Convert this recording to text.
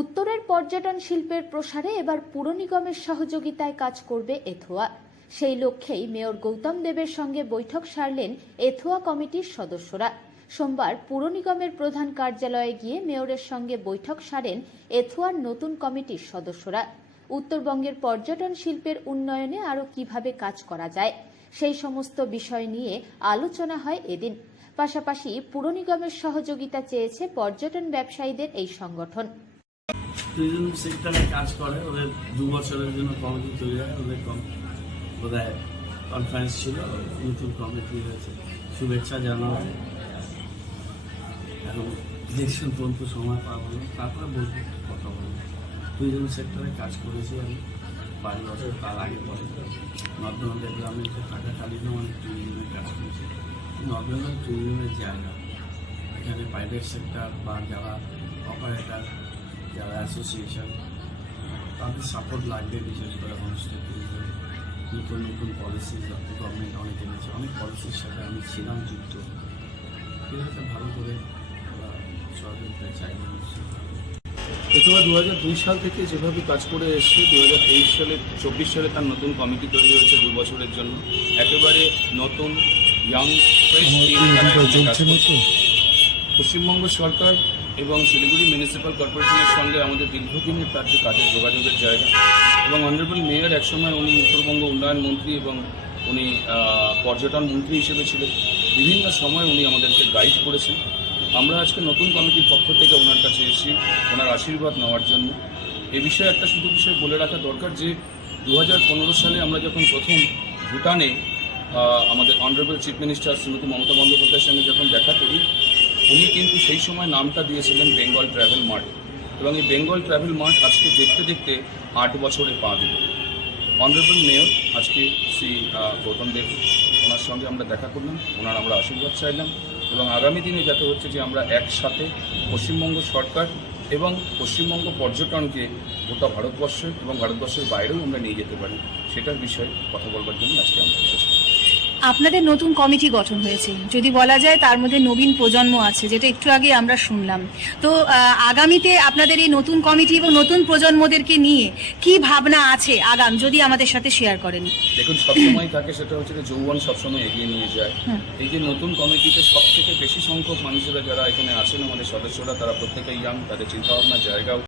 উত্তরের পর্যটন শিল্পের প্রসারে এবার পুর নিগমের সহযোগিতায় কাজ করবে এথোয়া। সেই লক্ষ্যেই মেয়র গৌতম দেবের সঙ্গে বৈঠক সারলেন এথোয়া কমিটির সদস্যরা। সোমবার পুর নিগমের প্রধান কার্যালয়ে গিয়ে মেয়রের সঙ্গে বৈঠক সারেন এথোয়ার নতুন কমিটির সদস্যরা। উত্তরবঙ্গের পর্যটন শিল্পের উন্নয়নে আরও কীভাবে কাজ করা যায়, সেই সমস্ত বিষয় নিয়ে আলোচনা হয় এদিন। পাশাপাশি পুর নিগমের সহযোগিতা চেয়েছে পর্যটন ব্যবসায়ীদের এই সংগঠন। ট্যুরিজম সেক্টরে কাজ করে, ওদের দু বছরের জন্য কমিটি তৈরি হয়, ওদের কম- বোধহয় কনফারেন্স ছিল, নতুন কমিটি হয়েছে। শুভেচ্ছা জানানো এখন ইলেকশন পর্যন্ত সময় পাবো না, তারপরে বলব, কথা বলব। ট্যুরিজম সেক্টরে কাজ করেছি আমি পাঁচ বছর তার আগে পরে গ্রামে যে থাকাকালীন অনেক ট্যুরিজমের কাজ করেছি। নর্দমা ট্যুরিজমের জায়গা। এখানে প্রাইভেট সেক্টর বা যারা অপারেটার যারা অ্যাসোসিয়েশন তাদের সাপোর্ট লাগবে বিশেষ করে হোমস্টে ট্যুরিজম নতুন নতুন পলিসি গভর্নমেন্ট অনেক এনেছে। অনেক পলিসির সাথে আমি ছিলাম যুক্ত। এটাকে ভালো করে সহযোগিতা চাইবে নিশ্চয়ই দু হাজার দুই সাল থেকে যেভাবে কাজ করে এসছে দু হাজার তেইশ সালে চব্বিশ সালে তার নতুন কমিটি তৈরি হয়েছে দু বছরের জন্য। একেবারে নতুন ইয়াং ফ্রেশ পশ্চিমবঙ্গ সরকার এবং শিলিগুড়ি মিউনিসিপ্যাল কর্পোরেশনের সঙ্গে আমাদের দীর্ঘদিনের তার কাজের যোগাযোগের জায়গা। এবং অনারেবল মেয়র একসময় উনি উত্তরবঙ্গ উন্নয়ন মন্ত্রী এবং উনি পর্যটন মন্ত্রী হিসেবে ছিলেন। বিভিন্ন সময় উনি আমাদেরকে গাইড করেছেন। আমরা আজকে নতুন কমিটির পক্ষ থেকে ওনার কাছে এসেছি, ওনার আশীর্বাদ নেওয়ার জন্য। এ বিষয়ে একটা শুধু বিষয় বলে রাখা দরকার যে দু হাজার পনেরো সালে আমরা যখন প্রথম ভুটানে আমাদের honourable chief minister Shrimati Mamata বন্দ্যোপাধ্যায়ের সঙ্গে যখন দেখা করি উনি কিন্তু সেই সময় নামটা দিয়েছিলেন বেঙ্গল ট্রাভেল মার্ট। এবং এই বেঙ্গল ট্রাভেল মার্ট আজকে দেখতে দেখতে আট বছরে পা দিল। অনারেবল মেয়র আজকে শ্রী গৌতম দেব, ওনার সঙ্গে আমরা দেখা করলাম, ওনার আমরা আশীর্বাদ চাইলাম এবং আগামী দিনে যাতে হচ্ছে যে আমরা একসাথে পশ্চিমবঙ্গ সরকার এবং পশ্চিমবঙ্গ পর্যটনকে গোটা ভারতবর্ষে এবং ভারতবর্ষের বাইরেও আমরা নিয়ে যেতে পারি, সেটার বিষয়ে কথা বলবার জন্য আজকে আমরা এসেছি। আপনাদের নতুন কমিটি গঠন হয়েছে। যদি বলা যায় তার মধ্যে নবীন প্রজন্ম আছে যেটা একটু আগে আমরা শুনলাম। তো আগামীতে আপনাদের এই নতুন কমিটি এবং নতুন প্রজন্মদেরকে নিয়ে কি ভাবনা আছে আগাম যদি আমাদের সাথে শেয়ার করেন? দেখুন সবসময় থাকে সেটা হচ্ছে যে যৌবন সবসময় এগিয়ে নিয়ে যায়। এই যে নতুন কমিটিতে সব থেকে বেশি সংখ্যক মানুষেরা যারা এখানে আছেন আমাদের সদস্যরা তারা প্রত্যেকে ইয়াং তাদের চিন্তাভাবনার জায়গাও